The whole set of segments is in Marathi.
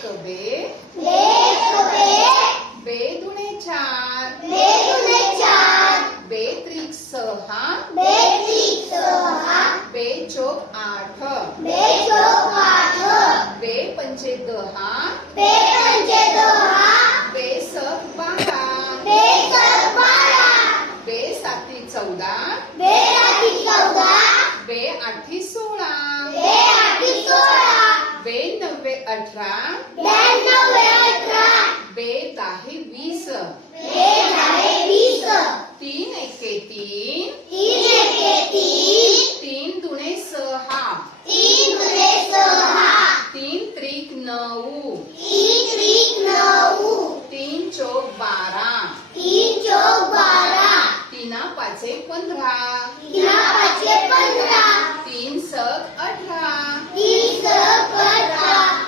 एक बे एक बे बे दुणे चार. बे दुणे चार. बे त्रिक सहा बे त्रिक सहा बे चोक आठ. बे चोक आठ. बे पंचे दहा बे पंचे दहा बे सक बारा बे सक बारा बे साती चौदा बे आठी चौदा बे आठी सोळा बे आठी सोळा बे नव्वे अठरा. ब्याण्णव अठरा. बे दहा वीस. तीन एके तीन. तीन एके तीन. तीन दुणे सहा. तीन सहा. तीन त्रिक नऊ. तीन त्रिक नऊ. तीन चोक बारा. तीन चौक बारा. तीना पाचे पंधरा तीन पाचशे पंधरा तीन सक अठरा तीन सक अठरा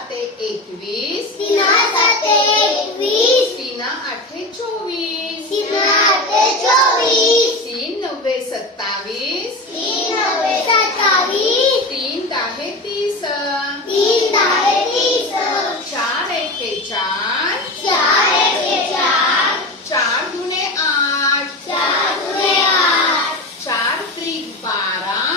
तीना साते एकवीस. तीन साते एकवीस. तीना आठे चोवीस. तीन आठे चोवीस. तीन नव्वे सत्तावीस. तीन नव्वे सत्तावीस. तीन दहा तीस. तीन दहा तीस. चार एके चार. चार एके चार. चार दुने आठ. चार दुणे आठ. चार त्रिक बारा.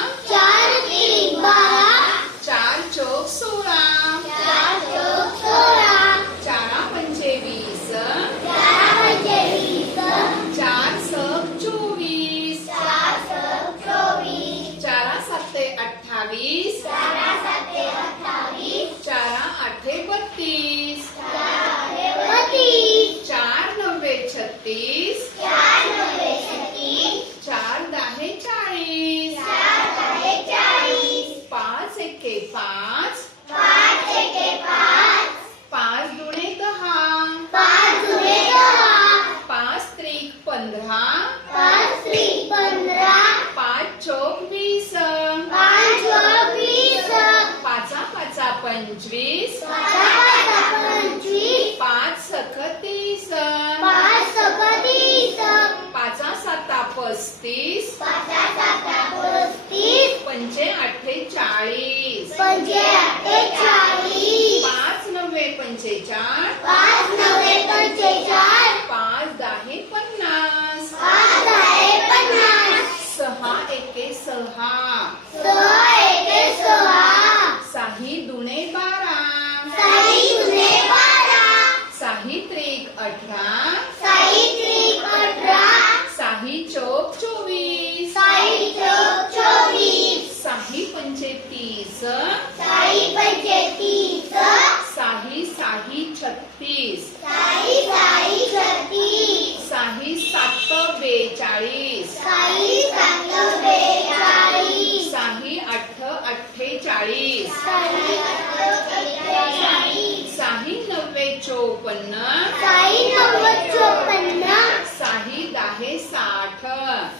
पंचवीस. पाचा पाचा पंचवीस पाच सख तीस पाच साता पस्तीस. पाचा पस्तीस पंचे आठे चाळीस. पंचे आठे चाळीस. पाच नव्वे पंचेचाळ छत्तीस. साई साई छत्तीस. साही सात बेचाळीस साई सात बेचाळीस साही अठ अठ्ठेचाळीस साई साही नव्वे चोपन्न साई नव्वद चोपन्न साही दहा साठ.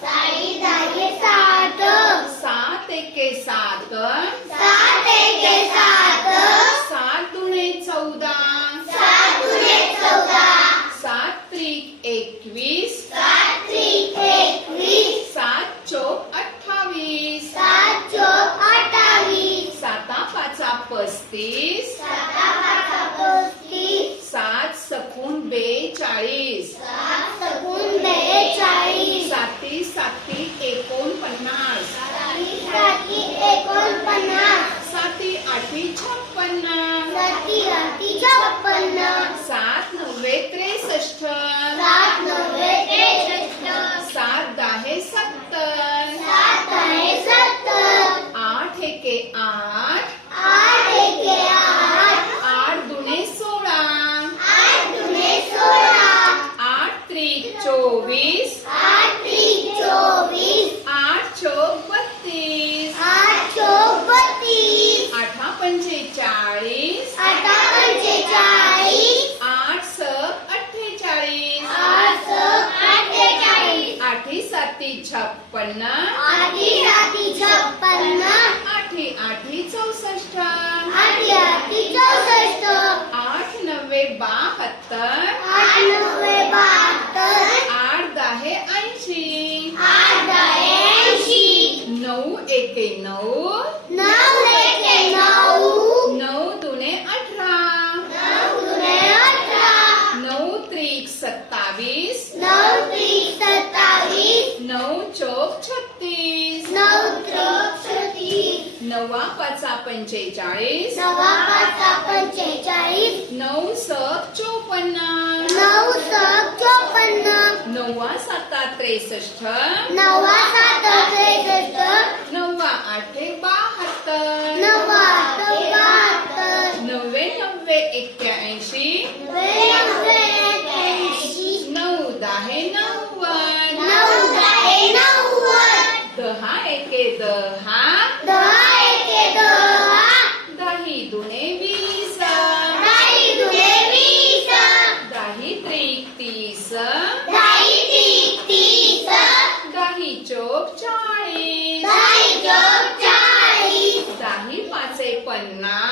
साई दहा साठ. सात एके सात. सात एके सात. सात दुणे चौदा सात दुने चौदा सात त्रिक एकवीस सात त्रिक एकवीस सात चोक अठ्ठावीस सात चौक अठ्ठावीस साता पाचा पस्तीस साता पाचा पस्तीस सात सकून बेचाळीस सात सकून बेचाळीस साती साती एकोणपन्नास साती साती एकोणपन्नास आठी छप्पन्न. सात नव्वे त्रेसष्ट. एके नऊ. नऊ एके नऊ. दुने अठरा. नऊ दुने अठरा. नऊ त्रिक सत्तावीस. नऊ त्रिक सत्तावीस. नऊ चोक छत्तीस. नऊ चोक छत्तीस. नवा पाचा पंचेचाळीस. नवा पाचा पंचेचाळीस. नऊ सक चोपन्न. नऊ सक चोपन्न. नववा साता त्रेसष्ट. नववा साता त्रेसष्ट. आठ बहात्तर. नव्वे नव्वे एक्क्याऐंशी. नऊ दहा नव्वद. दहा एके दहा. दही दुने वीस. दही त्रिक तीस. दही चोक 滚啊！